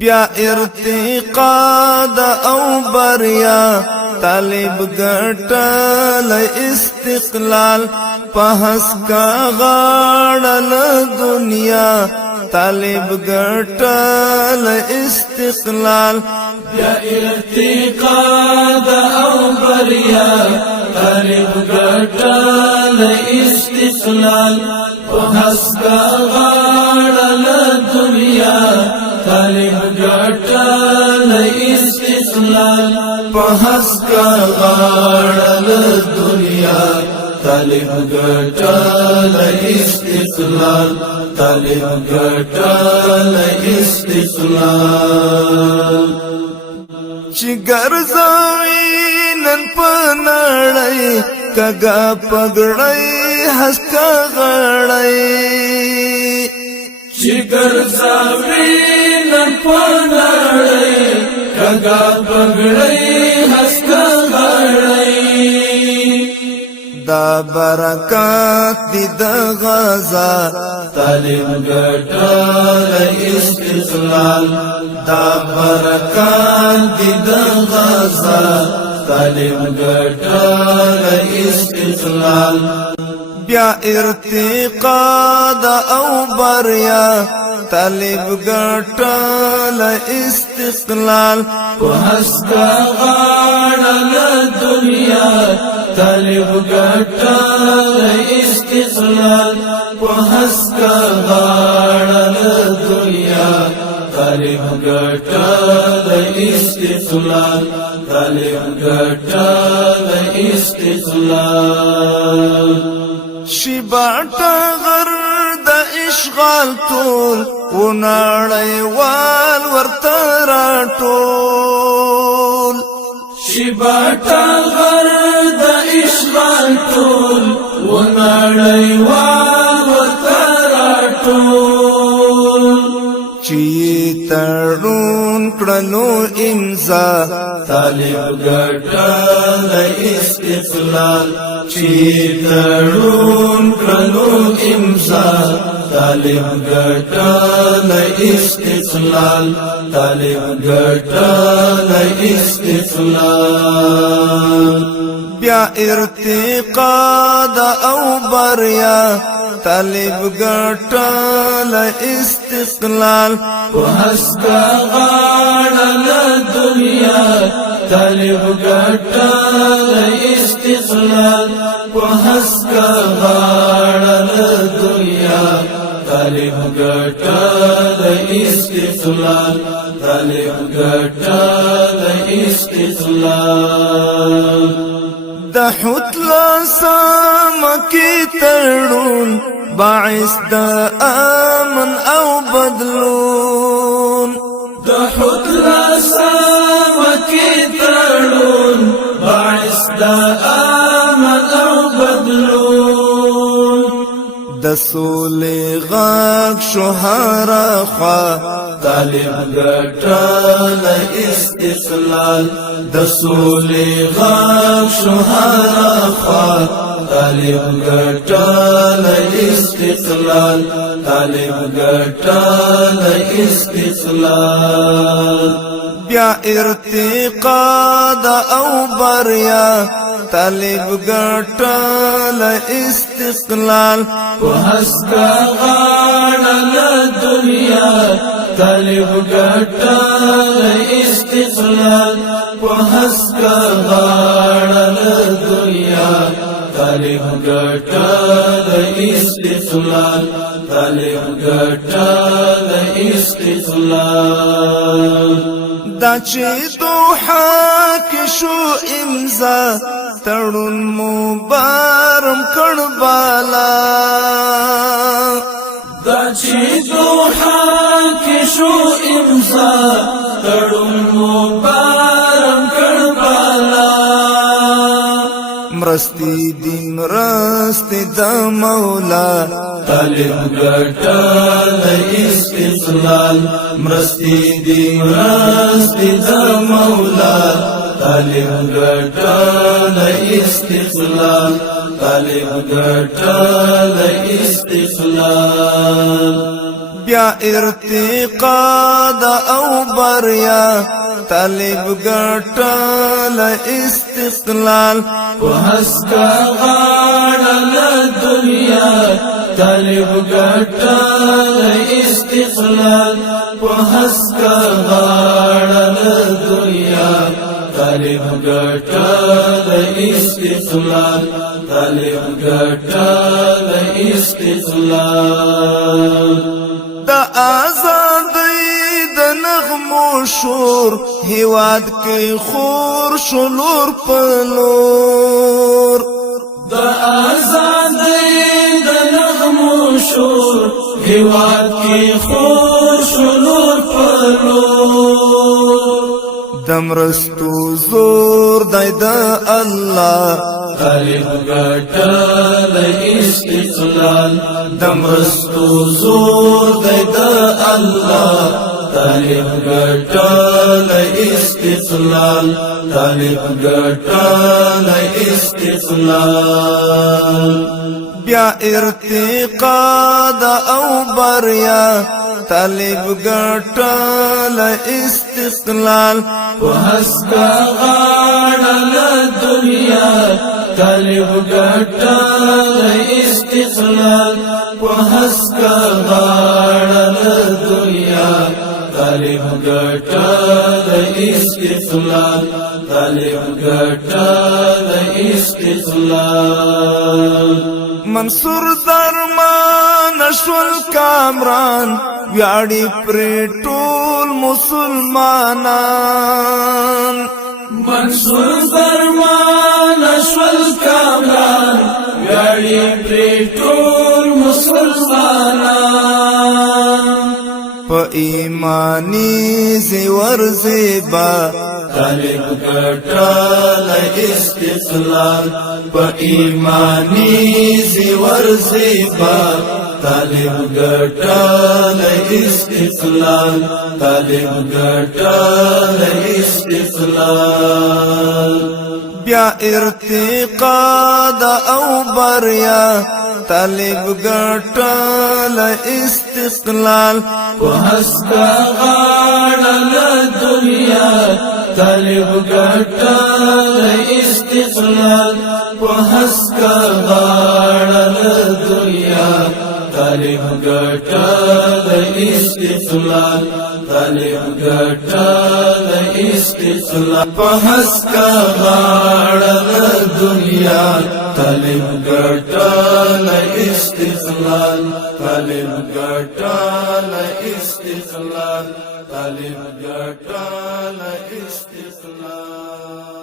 بیا ارتقا دا او بریا طالب گٹل استقلال پہس کا غاڑل دنیا طالب گٹل استقلال بیا ارتقا دا او بریا طالب گٹل استقلال پہس کا غاڑل دنیا طالب گٹل استقلال پہس کا غاڑل دنیا طالب گٹل استقلال طالب گٹل استقلال چی گرزوی نن پنڑی کگا پگڑی ہسکا غڑی چی گرزوی نن پنڑی کگا پگڑی ہسکا غڑی دا برکات دی دا غزا طالب گٹل استقلال دا برکات دی دا غزا طالب گٹل استقلال بیا ارتقا دا او بریا طالب گٹل استقلال پہس کا غاڑل دنیا طالب گٹل استقلال پہس کا غاڑل دنیا طالب گٹل استقلال طالب گٹل استقلال شباٹا غرد اشغال طول وناڑی وال ورطرا طول شباٹا غرد اشغال طول وناڑی وال ورطرا طول چی تڑون کڑلو امزا طالب گٹل استقلال چی تڑون کڑلو امزا طالب گٹل استقلال طالب گٹل استقلال بیا ارتقا دا او بریا طالب گٹل استقلال پہس کا غاڑل دنیا طالب گٹل استقلال پہس کا غاڑل دنیا طالب گٹل استقلال طالب گٹل استقلال دا حتلا سامکی تڑون باعث دا امن او بدلون دا حتلا سامکی تڑون باعث دا امن او بدلون د سولې غاک شوهرا خوا طالب گٹل استقلال د سولې غاک شوهرا خوا طالب گٹل استقلال طالب گٹل استقلال بیا ارتقا دا او بریا طالب گٹل استقلال پہس کا غاڑل دنیا طالب گٹل استقلال پہس کا غاڑل دنیا طالب گٹل استقلال طالب گٹل استقلال دا چې دوحه کې شو امزا تړون مبارم کړ بالا دا چې دوحه کې شو امزا تړون مبارم کړ بالا مرستی دین رستی دا مولا طالب گٹل استقلال مرستی دین رستی دا مولا طالب گٹل استقلال طالب گٹل استقلال بیا ارتقا دا او بریا طالب ګټل استقلال په هسکا غاړه له دنیا طالب ګټل استقلال په هسکا غاړه له دنیا طالب ګټل استقلال طالب ګټل استقلال دا آزادۍ د نغمو شور هیواد کې خور شلور پلور دا آزادۍ د نغمو شور هیواد کې خور شلور پلور دمرستو زور دای د الله طالب ګټل استقلال دمرستو زور دی د الله طالب ګټل استقلال طالب ګټل استقلال بیا ارتقا دا او بریا طالب ګټل استقلال په هسکا غاړه له دنیا طالب ګټل استقلال په هسکا غاړه له دنیا طالب ګټل استقلال طالب ګټل استقلال منصور درمان شول کامران ویاړي پرې ټول مسلمانان منصور درمان شول کامران ویاړي پرې ټول مسلمانان په ایمانی زیور زیبا طالب ګټل استقلال په ایمانی زیور زیبا طالب ګټل استقلال طالب ګټل استقلال بیا ارتقا دا او بریا طالب ګټل استقلال په هسکا غاړه له دنیا طالب ګټل استقلال په هسکا غاړه له دنیا طالب ګټل استقلال طالب ګټل استقلال په هسکا غاړه له دنیا طالب ګټل استقلال طالب ګټل استقلال طالب ګټل استقلال